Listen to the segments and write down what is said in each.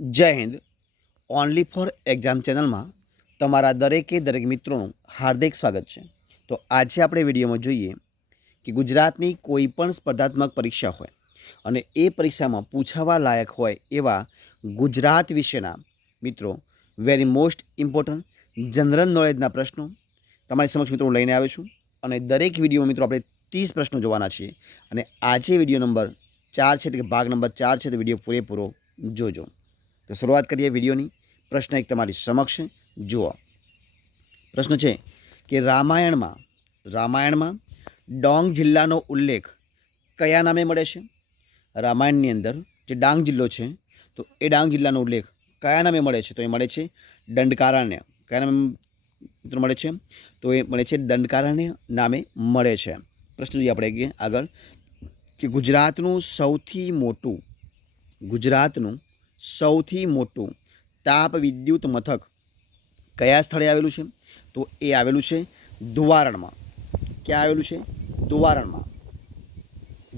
जय Hind. Only for exam ચેનલમાં તમારા દરેક મિત્રોનું હાર્દિક સ્વાગત છે। તો આજે આપણે વિડીયોમાં જોઈએ કે ગુજરાતની કોઈ પણ સ્પર્ધાત્મક પરીક્ષા હોય અને એ પરીક્ષામાં પૂછાવા લાયક હોય એવા ગુજરાત વિશેના મિત્રો વેરી મોસ્ટ ઇમ્પોર્ટન્ટ જનરલ નોલેજના પ્રશ્નો તમારી સમક્ષ મિત્રો લઈને આવ્યો છું। અને દરેક વિડીયોમાં મિત્રો આપણે 30 પ્રશ્નો જોવાના છીએ અને આજે વિડીયો નંબર 4 છે, એટલે કે ભાગ નંબર 4 છે, તો વિડીયો પૂરેપૂરો જોજો। તો શરૂઆત કરીએ વિડીયોની। પ્રશ્ન એક તમારી સમક્ષ જુઓ। પ્રશ્ન છે કે રામાયણમાં ડાંગ જિલ્લાનો ઉલ્લેખ કયા નામે મળે છે? રામાયણની અંદર જે ડાંગ જિલ્લો છે તો એ ડાંગ જિલ્લાનો ઉલ્લેખ કયા નામે મળે છે? તો એ મળે છે દંડકારણ્ય। કયા નામે મિત્રો મળે છે? તો એ મળે છે દંડકારણ્ય નામે મળે છે। પ્રશ્ન જોઈએ આપણે આગળ કે ગુજરાતનું સૌથી મોટું તાપ વિદ્યુત મથક કયા સ્થળે આવેલું છે? તો એ આવેલું છે ધુવારણમાં। ક્યાં આવેલું છે? ધુવારણમાં।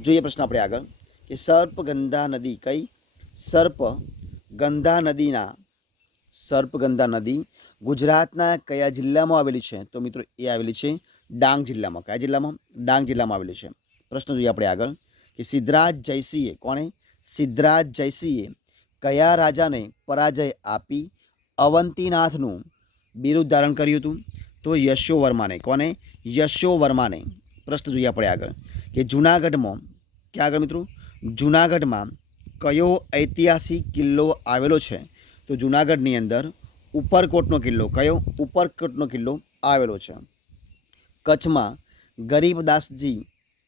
જોઈએ પ્રશ્ન આપણે આગળ કે સર્પગંધા નદી સર્પગંધા નદી ગુજરાતના કયા જિલ્લામાં આવેલી છે? તો મિત્રો એ આવેલી છે ડાંગ જિલ્લામાં। કયા જિલ્લામાં? ડાંગ જિલ્લામાં આવેલી છે। પ્રશ્ન જોઈએ આપણે આગળ કે સિદ્ધરાજ જયસિંહે કયા રાજાને પરાજય આપી અવંતીનાથનું બિરુદ ધારણ કર્યું હતું? તો યશોવર્માને। કોને? યશોવર્માને। પ્રશ્ન જોઈએ આપણે આગળ કે જૂનાગઢમાં ક્યાં આગળ મિત્રો? જૂનાગઢમાં કયો ઐતિહાસિક કિલ્લો આવેલો છે? તો જૂનાગઢની અંદર ઉપરકોટનો કિલ્લો। કયો? ઉપરકોટનો કિલ્લો આવેલો છે। કચ્છમાં ગરીબદાસજી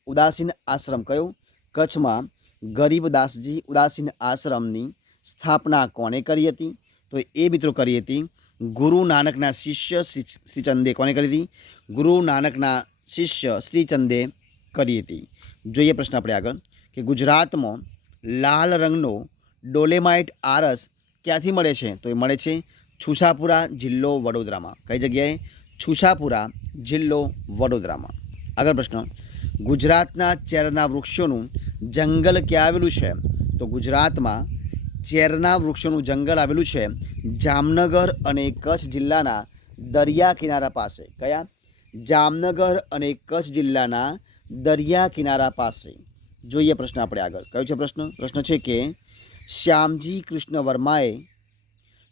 ઉદાસીન આશ્રમ કયો? કચ્છમાં ગરીબદાસજી ઉદાસીન આશ્રમની સ્થાપના કોણે કરી હતી? તો એ મિત્રો કરી હતી ગુરુ નાનકના શિષ્ય શ્રીચંદે। કોણે કરી હતી? ગુરુ નાનકના શિષ્ય શ્રીચંદે કરી હતી। જોઈએ પ્રશ્ન આપણે આગળ કે ગુજરાતમાં લાલ રંગનો ડોલેમાઇટ આરસ ક્યાંથી મળે છે? તો એ મળે છે છૂછાપુરા જિલ્લો વડોદરામાં। કઈ જગ્યાએ? છૂછાપુરા જિલ્લો વડોદરામાં। આગળ પ્રશ્ન ગુજરાતના ચેરના વૃક્ષોનું જંગલ ક્યાં આવેલું છે? તો ગુજરાતમાં ચેરના વૃક્ષોનું જંગલ આવેલું છે જામનગર અને કચ્છ જિલ્લાના દરિયા કિનારા પાસે। કયા? જામનગર અને કચ્છ જિલ્લાના દરિયા કિનારા પાસે। જોઈએ પ્રશ્ન આપણે આગળ કયો છે પ્રશ્ન? પ્રશ્ન છે કે શ્યામજી કૃષ્ણ વર્માએ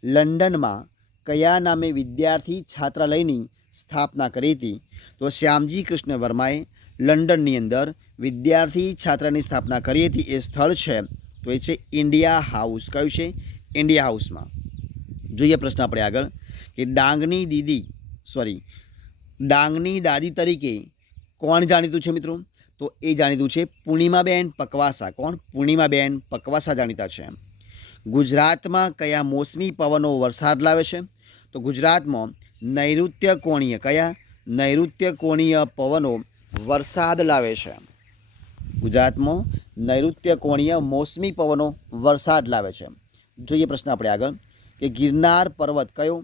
લંડનમાં કયા નામે વિદ્યાર્થી છાત્રાલયની સ્થાપના કરી હતી? તો શ્યામજી કૃષ્ણ વર્માએ લંડનની અંદર વિદ્યાર્થી છાત્રાલયની સ્થાપના કરી હતી। એ સ્થળ છે તો એ છે ઇન્ડિયા હાઉસ। કયું છે? ઇન્ડિયા હાઉસમાં। જોઈએ પ્રશ્ન આપણે આગળ કે ડાંગની દાદી તરીકે કોણ જાણીતું છે મિત્રો? તો એ જાણીતું છે પૂર્ણિમાબેન પકવાસા। કોણ? પૂર્ણિમાબેન પકવાસા જાણીતા છે। ગુજરાતમાં કયા મોસમી પવનો વરસાદ લાવે છે? તો ગુજરાતમાં નૈઋત્ય કોણીય પવનો વરસાદ લાવે છે। ગુજરાતમાં નૈઋત્ય કોણીય મોસમી પવનો વરસાદ લાવે છે। જોઈએ પ્રશ્ન આપણે આગળ કે ગિરનાર પર્વત કયો?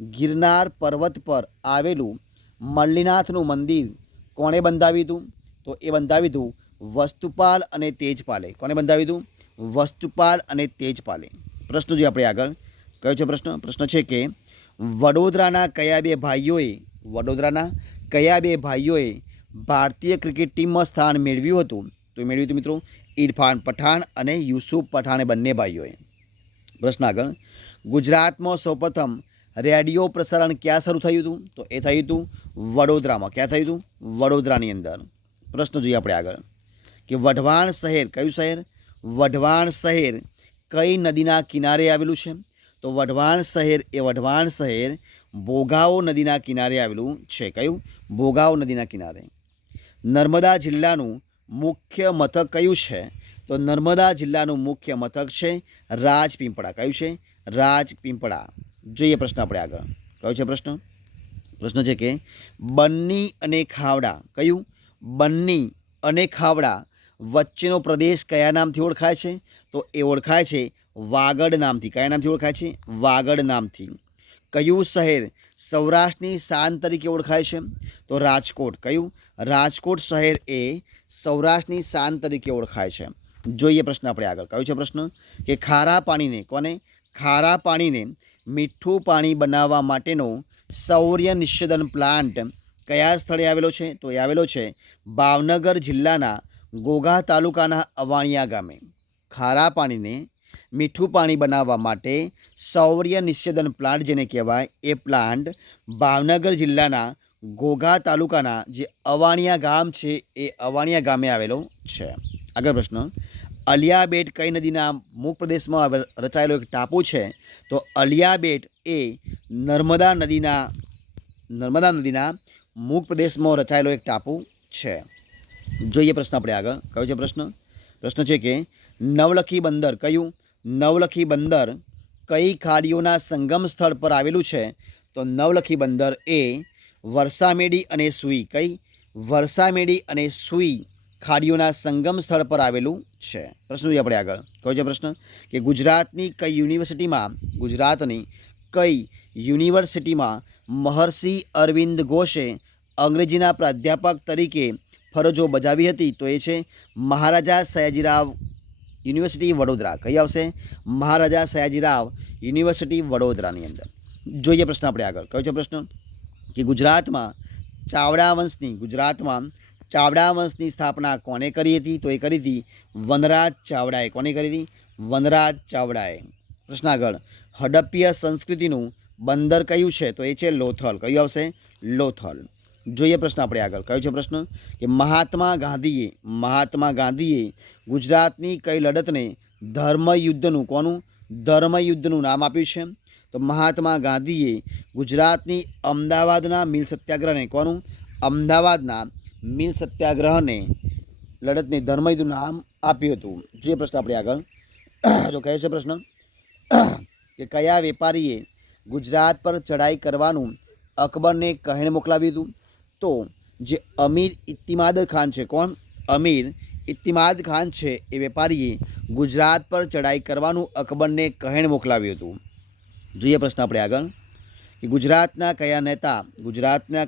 ગિરનાર પર્વત પર આવેલું મલ્લીનાથનું મંદિર કોણે બંધાવ્યું હતું? તો એ બંધાવ્યું હતું વસ્તુપાલ અને તેજપાલે। કોણે બંધાવ્યું હતું? વસ્તુપાલ અને તેજપાલે। પ્રશ્ન જોઈએ આપણે આગળ કયો છે પ્રશ્ન? પ્રશ્ન છે કે વડોદરાના કયા બે ભાઈઓએ ભારતીય ક્રિકેટ ટીમમાં સ્થાન મેળવ્યું હતું? તો એ મેળવ્યું હતું મિત્રો ઇરફાન પઠાણ અને યુસુફ પઠાણ, બંને ભાઈઓએ। પ્રશ્ન આગળ ગુજરાતમાં સૌપ્રથમ રેડિયો પ્રસારણ ક્યાં શરૂ થયું હતું? તો એ થયું હતું વડોદરામાં। ક્યાં થયું હતું? વડોદરાની અંદર। પ્રશ્ન જોઈએ આપણે આગળ કે વઢવાણ શહેર કયું શહેર? વઢવાણ શહેર કઈ નદીના કિનારે આવેલું છે? તો વઢવાણ શહેર ભોગાવો નદીના કિનારે આવેલું છે। કયું? ભોગાવો નદીના કિનારે। નર્મદા જિલ્લાનું મુખ્ય મથક કયું છે? તો નર્મદા જિલ્લાનું મુખ્ય મથક છે રાજપીપળા। કયું છે? રાજપીપળા। જોઈએ પ્રશ્ન આપણે આગળ કયો છે પ્રશ્ન? પ્રશ્ન છે કે બન્ની અને ખાવડા કયું? બન્ની અને ખાવડા વચ્ચેનો પ્રદેશ કયા નામથી ઓળખાય છે? તો એ ઓળખાય છે વાગડ નામથી। કયા નામથી ઓળખાય છે? વાગડ નામથી। કયું શહેર સૌરાષ્ટ્રની શાન તરીકે ઓળખાય છે? તો રાજકોટ। કયું? રાજકોટ શહેર એ સૌરાષ્ટ્રની શાન તરીકે ઓળખાય છે। જોઈએ પ્રશ્ન આપણે આગળ કયો છે પ્રશ્ન કે ખારા પાણીને ખારા પાણીને મીઠું પાણી બનાવવા માટેનો સૌર નિશ્ચેદન પ્લાન્ટ કયા સ્થળે આવેલો છે? તો એ આવેલો છે ભાવનગર જિલ્લાના ઘોઘા તાલુકાના અવાણિયા ગામે. ખારા પાણીને મીઠું પાણી બનાવવા માટે સૌર નિશ્ચેદન પ્લાન્ટ જેને કહેવાય એ પ્લાન્ટ ભાવનગર જિલ્લાના ઘોઘા તાલુકાના જે અવાણિયા ગામ છે એ અવાણિયા ગામે આવેલો છે. આગળ પ્રશ્ન, અલિયા બેટ કઈ નદીના મુખ પ્રદેશમાં રચાયેલો એક ટાપુ છે? તો અલિયા બેટ એ નર્મદા નદીના મુખ પ્રદેશમાં રચાયેલો એક ટાપુ છે. જોઈએ પ્રશ્ન આપણે આગળ. કયો છે પ્રશ્ન? પ્રશ્ન છે કે નવલખી બંદર કયું? નવલખી બંદર કઈ ખાડીઓના સંગમ સ્થળ પર આવેલું છે? તો નવલખી બંદર એ વરસામેડી અને સુઈ, કઈ? વરસામેડી અને સુઈ ખાડીઓના સંગમ સ્થળ પર આવેલું છે. પ્રશ્ન જોઈએ આપણે આગળ. કયો છે પ્રશ્ન? કે ગુજરાતની કઈ યુનિવર્સિટીમાં મહર્ષિ અરવિંદ ઘોષે અંગ્રેજીના પ્રાધ્યાપક તરીકે ફરજો બજાવી હતી? તો એ છે મહારાજા સયાજીરાવ યુનિવર્સિટી વડોદરા. કઈ આવશે? મહારાજા સયાજીરાવ યુનિવર્સિટી વડોદરાની અંદર. જોઈએ પ્રશ્ન આપણે આગળ. કયો છે પ્રશ્ન? કે ગુજરાતમાં ચાવડા વંશની સ્થાપના કોને કરી હતી? તો એ કરી હતી વનરાજ ચાવડાએ. કોને કરી હતી? વનરાજ ચાવડાએ. પ્રશ્ન આગળ, હડપ્પીય સંસ્કૃતિનું બંદર કયું છે? તો એ છે લોથલ. કયું આવશે? લોથલ. જોઈએ પ્રશ્ન આપણે આગળ. કયો છે પ્રશ્ન? કે મહાત્મા ગાંધીએ ગુજરાતની કઈ લડતને ધર્મયુદ્ધનું નામ આપ્યું છે? તો મહાત્મા ગાંધીએ ગુજરાતની અમદાવાદના મિલ સત્યાગ્રહને અમદાવાદના મિલ સત્યાગ્રહને લડતને ધર્મયુદ્ધનું નામ આપ્યું હતું. જોઈએ પ્રશ્ન આપણે આગળ. જો કહે છે પ્રશ્ન કે કયા વેપારીએ ગુજરાત પર ચડાઈ કરવાનું અકબરને કહેણ મોકલાવ્યું હતું? તો જે અમીર ઇત્તિમાદ ખાન છે. કોણ? અમીર ઇત્તિમાદ ખાન છે એ વેપારીએ ગુજરાત પર ચડાઈ કરવાનું અકબરને કહેણ મોકલાવ્યું હતું. જોઈએ પ્રશ્ન આપણે આગળ. કે ગુજરાતના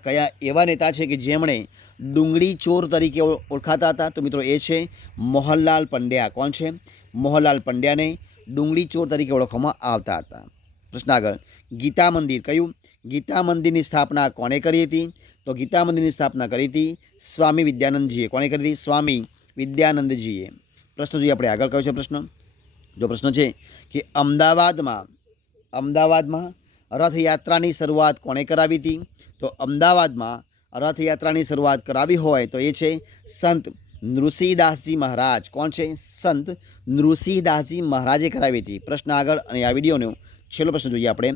કયા એવા નેતા છે કે જેમણે ડુંગળી ચોર તરીકે ઓળખાતા હતા? તો મિત્રો એ છે મોહનલાલ પંડ્યા. કોણ છે? મોહનલાલ પંડ્યાને ડુંગળી ચોર તરીકે ઓળખવામાં આવતા હતા. પ્રશ્ન આગળ, ગીતા મંદિર કયું? ગીતા મંદિરની સ્થાપના કોણે કરી હતી? તો ગીતા મંદિરની સ્થાપના કરી હતી સ્વામી વિદ્યાનંદજીએ. કોણે કરી હતી? સ્વામી વિદ્યાનંદજીએ. પ્રશ્ન જોઈએ આપણે આગળ. કયો છે પ્રશ્ન? જો પ્રશ્ન છે કે અમદાવાદમાં રથયાત્રાની શરૂઆત કોણે કરાવી હતી? તો અમદાવાદમાં રથયાત્રાની શરૂઆત કરાવી હોય તો એ છે સંત નૃસિંહદાસજી મહારાજ. કોણ છે? સંત નૃસિંહદાસજી મહારાજે કરાવી હતી. પ્રશ્ન આગળ. અને આ વિડીયોનો છેલ્લો પ્રશ્ન જોઈએ આપણે.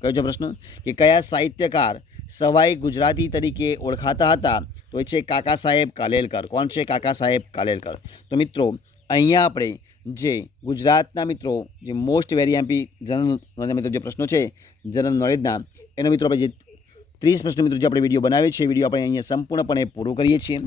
કયો છે પ્રશ્ન? કે કયા સાહિત્યકાર સવાઈ ગુજરાતી તરીકે ઓળખાતા હતા? તો એ છે કાકા સાહેબ કાલેલકર. કોણ છે? કાકા સાહેબ કાલેલકર. તો મિત્રો અહીંયા આપણે જે ગુજરાતના મિત્રો જે મોસ્ટ વેરી એમપી જનરલ મિત્રો જે પ્રશ્નો છે જનરલ નોલેજના એનો મિત્રો આપણે જે 30 પ્રશ્નો મિત્રો જે આપણે વિડીયો બનાવ્યો છે વિડીયો આપણે અહીંયા સંપૂર્ણપણે પૂરો કરીએ છીએ.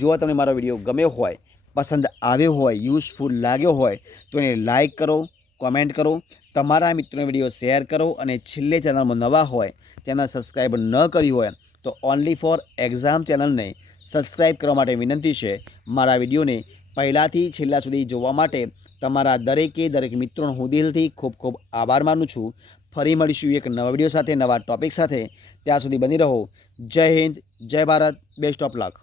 જો તમને મારો વિડીયો ગમ્યો હોય, પસંદ આવ્યો હોય, યુઝફુલ લાગ્યો હોય તો એને લાઇક કરો, કોમેન્ટ કરો, તમારા મિત્રોને વિડીયો શેર કરો અને છેલ્લે ચેનલમાં નવા હોય, ચેનલ સબસ્ક્રાઈબ ન કરી હોય તો ઓનલી ફોર એક્ઝામ ચેનલને સબસ્ક્રાઈબ કરવા માટે વિનંતી છે. મારા વિડીયોને પહેલાંથી છેલ્લા સુધી જોવા માટે તમારા દરેક મિત્રોનો હું દિલથી ખૂબ ખૂબ આભાર માનું છું. ફરી મળીશું એક નવા વિડીયો સાથે, નવા ટૉપિક સાથે. ત્યાં સુધી બની રહો. જય હિન્દ, જય ભારત, બેસ્ટ ઓફ લક.